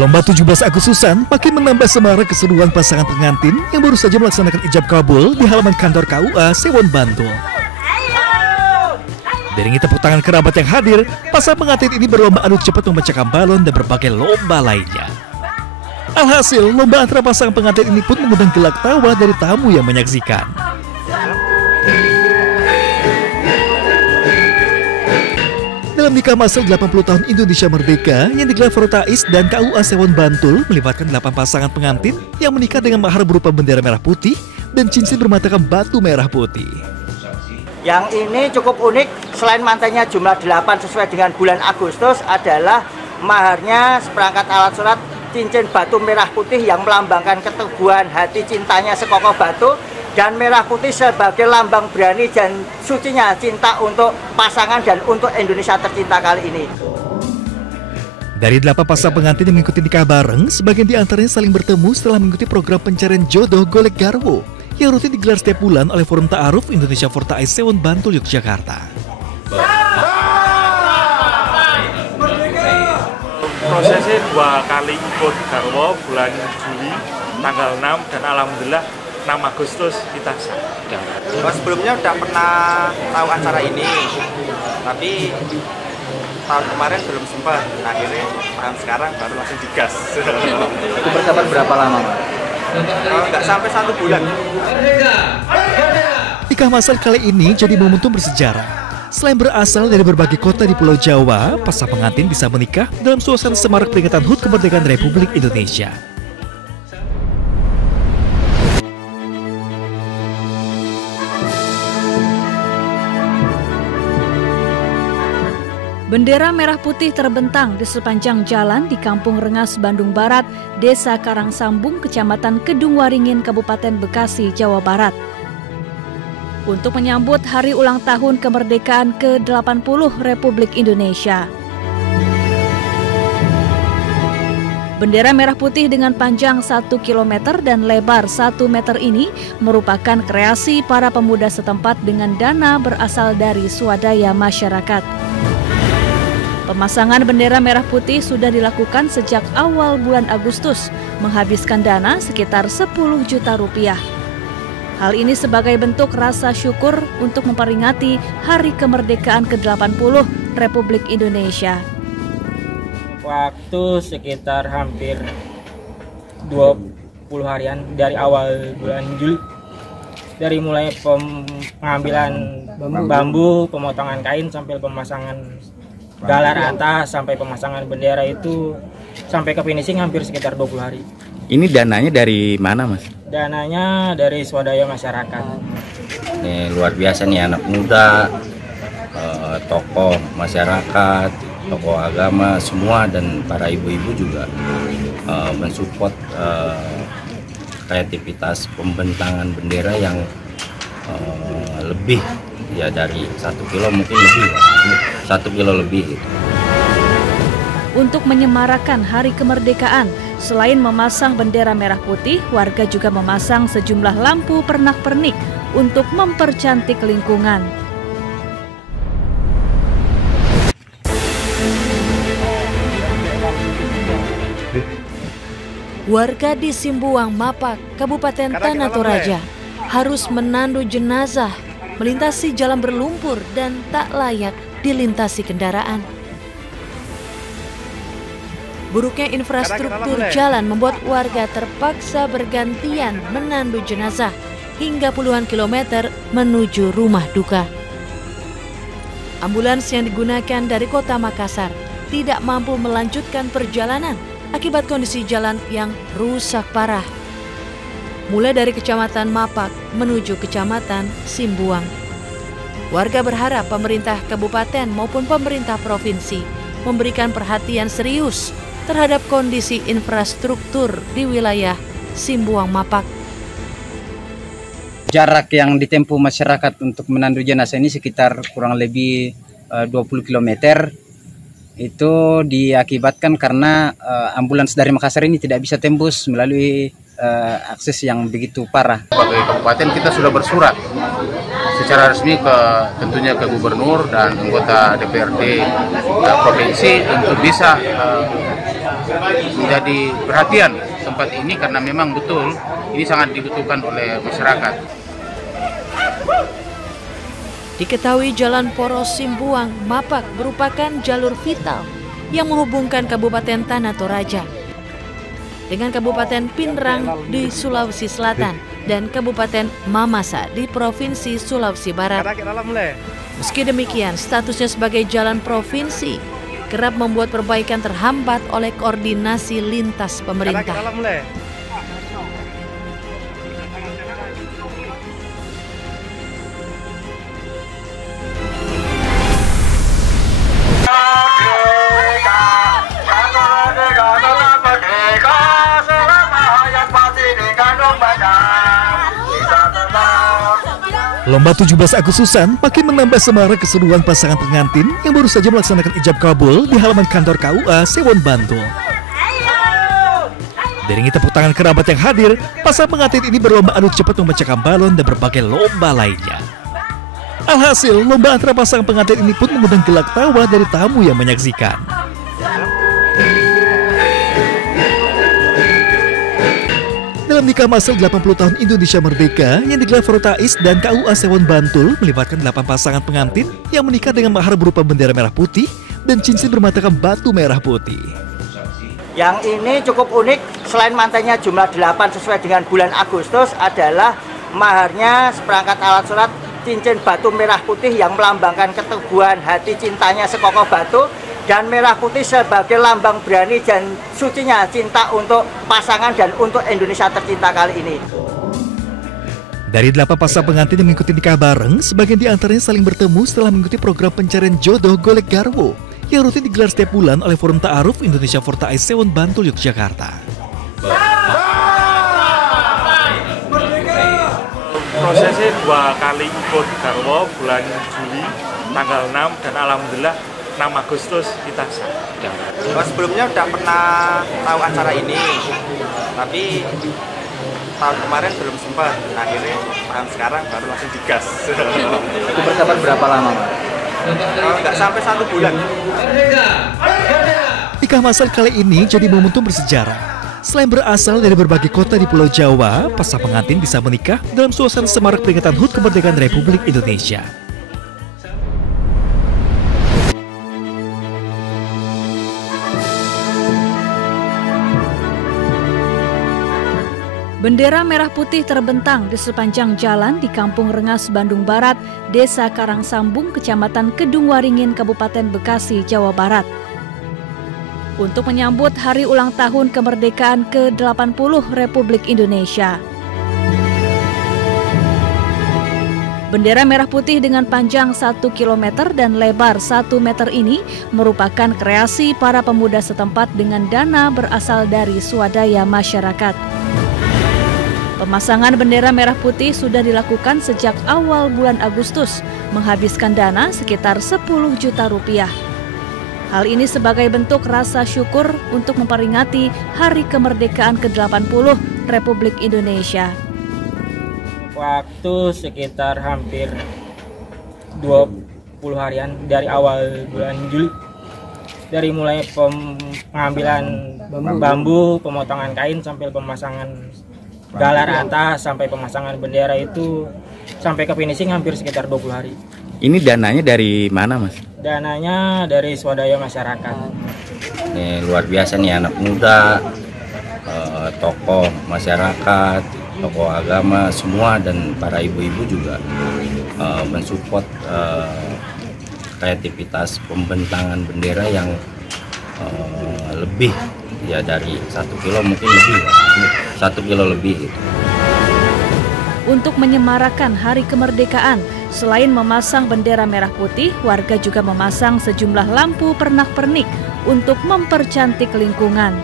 Lomba 17 Agustusan makin menambah semarak keseruan pasangan pengantin yang baru saja melaksanakan ijab kabul di halaman kantor KUA Sewon Bantul. Diiringi tepuk tangan kerabat yang hadir, pasangan pengantin ini berlomba adu cepat memecahkan balon dan berbagai lomba lainnya. Alhasil, lomba antara pasangan pengantin ini pun mengundang gelak tawa dari tamu yang menyaksikan. Dalam nikah masal 80 tahun Indonesia Merdeka yang digelar Fortais dan KUA Sewon Bantul melibatkan 8 pasangan pengantin yang menikah dengan mahar berupa bendera merah putih dan cincin bermatakan batu merah putih. Yang ini cukup unik, selain mantannya jumlah 8 sesuai dengan bulan Agustus adalah maharnya seperangkat alat sholat cincin batu merah putih yang melambangkan keteguhan hati cintanya sekokoh batu, dan merah putih sebagai lambang berani dan sucinya cinta untuk pasangan dan untuk Indonesia tercinta kali ini. Dari 8 pasangan pengantin yang mengikuti nikah bareng, sebagian di antaranya saling bertemu setelah mengikuti program pencarian jodoh Golek Garwo yang rutin digelar setiap bulan oleh Forum Ta'aruf Indonesia Fortais Sewon Bantul, Yogyakarta. Prosesnya 2 kali ikut Garwo bulan Juli tanggal 6 dan alhamdulillah 6 Agustus kita sah. Sebelumnya udah pernah tahu acara ini, tapi tahun kemarin belum sempat. Akhirnya tahun sekarang baru langsung digas. Itu persiapan berapa lama? Nggak sampai 1 bulan. Nikah masal kali ini jadi momentum bersejarah. Selain berasal dari berbagai kota di Pulau Jawa, pasangan pengantin bisa menikah dalam suasana semarak peringatan HUT Kemerdekaan Republik Indonesia. Bendera merah putih terbentang di sepanjang jalan di Kampung Rengas, Bandung Barat, Desa Karangsambung, Kecamatan Kedung Waringin, Kabupaten Bekasi, Jawa Barat. Untuk menyambut hari ulang tahun kemerdekaan ke-80 Republik Indonesia. Bendera merah putih dengan panjang 1 km dan lebar 1 meter ini merupakan kreasi para pemuda setempat dengan dana berasal dari swadaya masyarakat. Pemasangan bendera merah putih sudah dilakukan sejak awal bulan Agustus, menghabiskan dana sekitar 10 juta rupiah. Hal ini sebagai bentuk rasa syukur untuk memperingati Hari Kemerdekaan ke-80 Republik Indonesia. Waktu sekitar hampir 20 harian dari awal bulan Juli. Dari mulai pengambilan bambu, pemotongan kain, sampai pemasangan galar atas, sampai pemasangan bendera itu sampai ke finishing hampir sekitar 20 hari. Ini dananya dari mana, Mas? Dananya dari swadaya masyarakat. Ini luar biasa nih, anak muda, tokoh masyarakat, tokoh agama semua, dan para ibu-ibu juga mensupport kreativitas pembentangan bendera yang lebih ya dari 1 kilo mungkin lebih, 1 kilo lebih gitu. Untuk menyemarakan Hari Kemerdekaan, selain memasang bendera merah putih, warga juga memasang sejumlah lampu pernak-pernik untuk mempercantik lingkungan. Warga di Simbuang Mapak, Kabupaten Tanah Toraja, harus menandu jenazah melintasi jalan berlumpur dan tak layak dilintasi kendaraan. Buruknya infrastruktur jalan membuat warga terpaksa bergantian menandu jenazah hingga puluhan kilometer menuju rumah duka. Ambulans yang digunakan dari kota Makassar tidak mampu melanjutkan perjalanan akibat kondisi jalan yang rusak parah. Mulai dari Kecamatan Mapak menuju Kecamatan Simbuang. Warga berharap pemerintah kabupaten maupun pemerintah provinsi memberikan perhatian serius terhadap kondisi infrastruktur di wilayah Simbuang Mapak. Jarak yang ditempuh masyarakat untuk menandu jenazah ini sekitar kurang lebih 20 km. Itu diakibatkan karena ambulans dari Makassar ini tidak bisa tembus melalui akses yang begitu parah. Sebagai kabupaten kita sudah bersurat secara resmi tentunya ke gubernur dan anggota DPRD provinsi untuk bisa menjadi perhatian tempat ini karena memang betul ini sangat dibutuhkan oleh masyarakat. Diketahui Jalan Poros Simbuang Mapak merupakan jalur vital yang menghubungkan Kabupaten Tanah Toraja dengan Kabupaten Pinrang di Sulawesi Selatan dan Kabupaten Mamasa di Provinsi Sulawesi Barat. Meski demikian, statusnya sebagai jalan provinsi kerap membuat perbaikan terhambat oleh koordinasi lintas pemerintah. Lomba 17 Agustusan makin menambah semarak keseruan pasangan pengantin yang baru saja melaksanakan ijab kabul di halaman kantor KUA Sewon Bantul. Diiringi tepuk tangan kerabat yang hadir, pasangan pengantin ini berlomba adu cepat memecahkan balon dan berbagai lomba lainnya. Alhasil, lomba antara pasangan pengantin ini pun mengundang gelak tawa dari tamu yang menyaksikan. Dalam nikah masal 80 tahun Indonesia Merdeka yang digelar Forotais dan KUA Sewon Bantul melibatkan 8 pasangan pengantin yang menikah dengan mahar berupa bendera merah putih dan cincin bermatakan batu merah putih. Yang ini cukup unik, selain mantannya jumlah 8 sesuai dengan bulan Agustus adalah maharnya seperangkat alat sholat cincin batu merah putih yang melambangkan keteguhan hati cintanya sekokoh batu, dan merah putih sebagai lambang berani dan sucinya cinta untuk pasangan dan untuk Indonesia tercinta kali ini. Dari 8 pasangan pengantin yang mengikuti nikah bareng, sebagian di antaranya saling bertemu setelah mengikuti program pencarian jodoh Golek Garwo yang rutin digelar setiap bulan oleh Forum Ta'aruf Indonesia Forotais Sewon Bantul, Yogyakarta. Prosesnya 2 kali ikut Garwo bulan Juli tanggal 6 dan alhamdulillah 6 Agustus kita sah. Sebelumnya udah pernah tahu acara ini, tapi tahun kemarin belum sempat. Akhirnya tahun sekarang baru langsung digas. Itu persiapan berapa lama, Mas? Nggak sampai 1 bulan. Nikah masal kali ini jadi momentum bersejarah. Selain berasal dari berbagai kota di Pulau Jawa, pasangan pengantin bisa menikah dalam suasana semarak peringatan HUT Kemerdekaan Republik Indonesia. Bendera merah putih terbentang di sepanjang jalan di Kampung Rengas, Bandung Barat, Desa Karangsambung, Kecamatan Kedung Waringin, Kabupaten Bekasi, Jawa Barat. Untuk menyambut hari ulang tahun kemerdekaan ke-80 Republik Indonesia. Bendera merah putih dengan panjang 1 km dan lebar 1 meter ini merupakan kreasi para pemuda setempat dengan dana berasal dari swadaya masyarakat. Pemasangan bendera merah putih sudah dilakukan sejak awal bulan Agustus, menghabiskan dana sekitar 10 juta rupiah. Hal ini sebagai bentuk rasa syukur untuk memperingati Hari Kemerdekaan ke-80 Republik Indonesia. Waktu sekitar hampir 20 harian dari awal bulan Juli. Dari mulai pengambilan bambu, pemotongan kain, sampai pemasangan galar atas, sampai pemasangan bendera itu sampai ke finishing hampir sekitar 20 hari. Ini dananya dari mana, Mas? Dananya dari swadaya masyarakat. Ini luar biasa nih, anak muda, tokoh masyarakat, tokoh agama semua, dan para ibu-ibu juga mensupport kreativitas pembentangan bendera yang lebih ya dari 1 kilo, mungkin lebih 1 kilo lebih gitu. Untuk menyemarakan Hari Kemerdekaan, selain memasang bendera merah putih, warga juga memasang sejumlah lampu pernak-pernik untuk mempercantik lingkungan.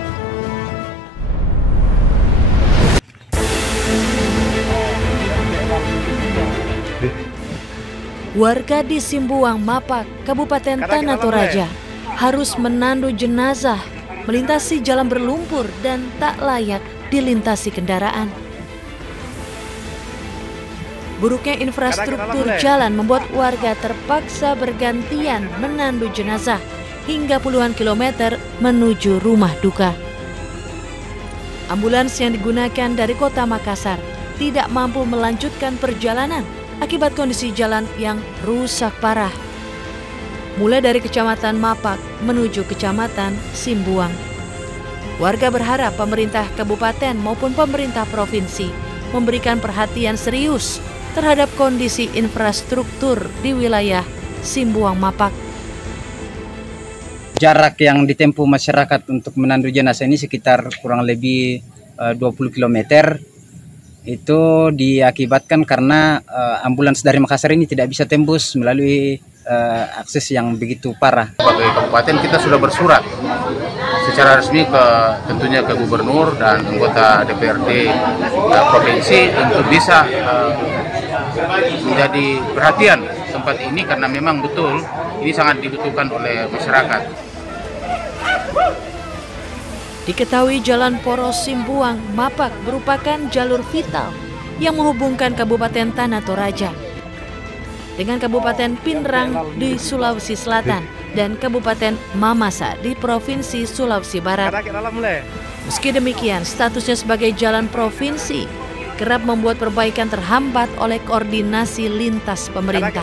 Warga di Simbuang Mapak, Kabupaten Tanah Toraja, harus menandu jenazah melintasi jalan berlumpur dan tak layak dilintasi kendaraan. Buruknya infrastruktur jalan membuat warga terpaksa bergantian menandu jenazah hingga puluhan kilometer menuju rumah duka. Ambulans yang digunakan dari kota Makassar tidak mampu melanjutkan perjalanan akibat kondisi jalan yang rusak parah. Mulai dari Kecamatan Mapak menuju Kecamatan Simbuang. Warga berharap pemerintah kabupaten maupun pemerintah provinsi memberikan perhatian serius terhadap kondisi infrastruktur di wilayah Simbuang Mapak. Jarak yang ditempuh masyarakat untuk menandu jenazah ini sekitar kurang lebih 20 km. Itu diakibatkan karena ambulans dari Makassar ini tidak bisa tembus melalui akses yang begitu parah. Sebagai kabupaten kita sudah bersurat secara resmi tentunya ke gubernur dan anggota DPRD provinsi untuk bisa menjadi perhatian tempat ini karena memang betul ini sangat dibutuhkan oleh masyarakat. Diketahui Jalan Poros Simbuang Mapak merupakan jalur vital yang menghubungkan Kabupaten Tanah Toraja dengan Kabupaten Pinrang di Sulawesi Selatan dan Kabupaten Mamasa di Provinsi Sulawesi Barat. Meski demikian, statusnya sebagai jalan provinsi kerap membuat perbaikan terhambat oleh koordinasi lintas pemerintah.